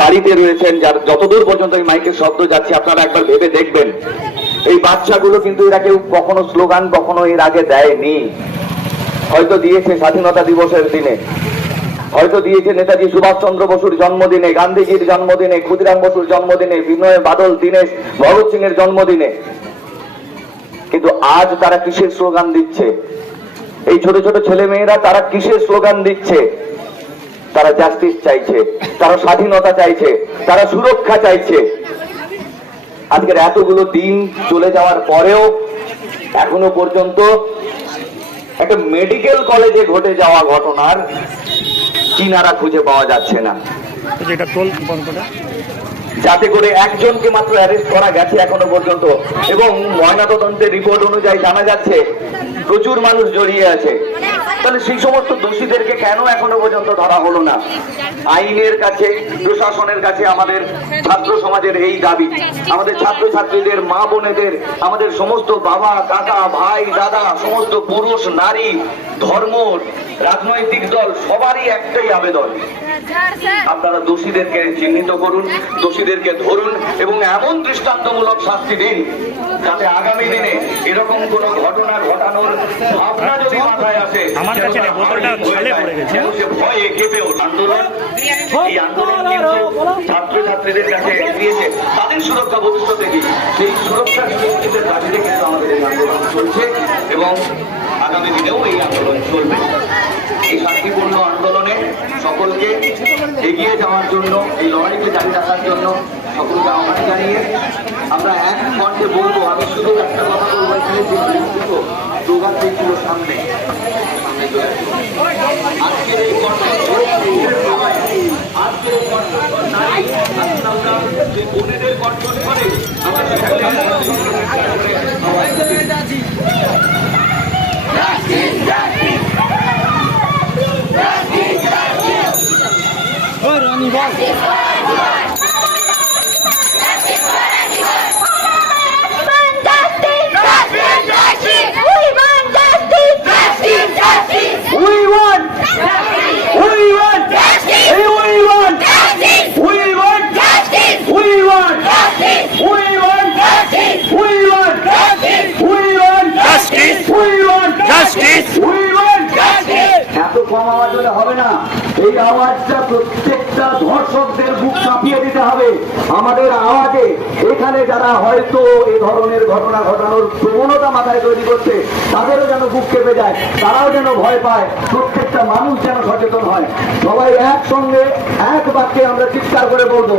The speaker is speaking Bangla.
বাড়িতে রয়েছেন যার যতদূর পর্যন্ত এই মাইকের শব্দ যাচ্ছে, আপনারা একবার ভেবে দেখবেন। এই বাচ্চাগুলো কিন্তু এরা কেউ কখনো স্লোগান কখনো এর আগে দেয়নি। হয়তো দিয়েছে স্বাধীনতা দিবসের দিনে। হয়তো দিয়েছে নেতাজি সুভাষচন্দ্র বসুর জন্মদিনে, গান্ধীজির জন্মদিনে, ক্ষুদিরাম বসুর জন্মদিনে, বিনয় বাদল, দীনেশ, ভগৎ সিং এর জন্মদিনে। কিন্তু আজ তারা কিসের স্লোগান দিচ্ছে? এই ছোট ছোট ছেলে মেয়েরা তারা কিসের স্লোগান দিচ্ছে? তারা জাস্টিস চাইছে তারা স্বাধীনতা চাইছে তারা সুরক্ষা চাইছে। আজকের এতগুলো দিন চলে যাওয়ার পরেও এখনও পর্যন্ত একটা মেডিকেল কলেজে ঘটে যাওয়া ঘটনার কিনারা খুঁজে পাওয়া যাচ্ছে না। যাতে করে একজনকে মাত্র অ্যারেস্ট করা গেছে এখনও পর্যন্ত। এবং ময়নাতদন্তের রিপোর্ট অনুযায়ী জানা যাচ্ছে প্রচুর মানুষ জড়িয়ে আছে। তাহলে সেই সমস্ত দোষীদেরকে কেন এখনও পর্যন্ত ধরা হলো না? আইনের কাছে, প্রশাসনের কাছে আমাদের ছাত্র সমাজের এই দাবি। আমাদের ছাত্র ছাত্রীদের মা বোনেদের, আমাদের সমস্ত বাবা, কাকা, ভাই, দাদা, সমস্ত পুরুষ, নারী, ধর্ম রাজনৈতিক দল সবারই একটাই আবেদন। আপনারা দোষীদেরকে চিহ্নিত করুন দোষীদেরকে ধরুন এবং এমন দৃষ্টান্তমূলক শাস্তি দিন যাতে আগামী দিনে এরকম কোন ঘটনা ঘটানোর ভাবনা যদি মাথায় আসে আমার কাছে ভয়ে কেঁপে ওঠে। আন্দোলন এই আন্দোলন কিন্তু ছাত্র ছাত্রীদের কাছে দিয়েছে তাদের সুরক্ষা ভবিষ্যতে কি? সেই সুরক্ষা সুরক্ষিতের দাবিতে কিন্তু আমাদের এই আন্দোলন চলছে এবং আগামী দিনেও এই আন্দোলন চলবে এই শান্তিপূর্ণ আন্দোলনে সকলকে এগিয়ে যাওয়ার জন্য এই লড়াইকে জারি রাখার জন্য সকলকে আহ্বান জানিয়ে আমরা এক কণ্ঠে বলব আমি শুধু একটা কথা বলব এখানে যে দুটো দিয়েছিল সামনে। আজকের এই আজকের এই কণ্ঠ আজকে আমরা যে বোনেদের কণ্ঠ করে আমরা Nós! প্রত্যেকটা ধর্ষকদের বুক কাঁপিয়ে দিতে হবে। আমাদের আওয়াজে এখানে যারা হয়তো এ ধরনের ঘটনা ঘটানোর প্রবণতা মাথায় তৈরি করছে, তাদেরও যেন বুক কেঁপে যায়, তারাও যেন ভয় পায়, প্রত্যেকটা মানুষ যেন সচেতন হয়। সবাই একসঙ্গে এক বাক্যে আমরা চিৎকার করে বলব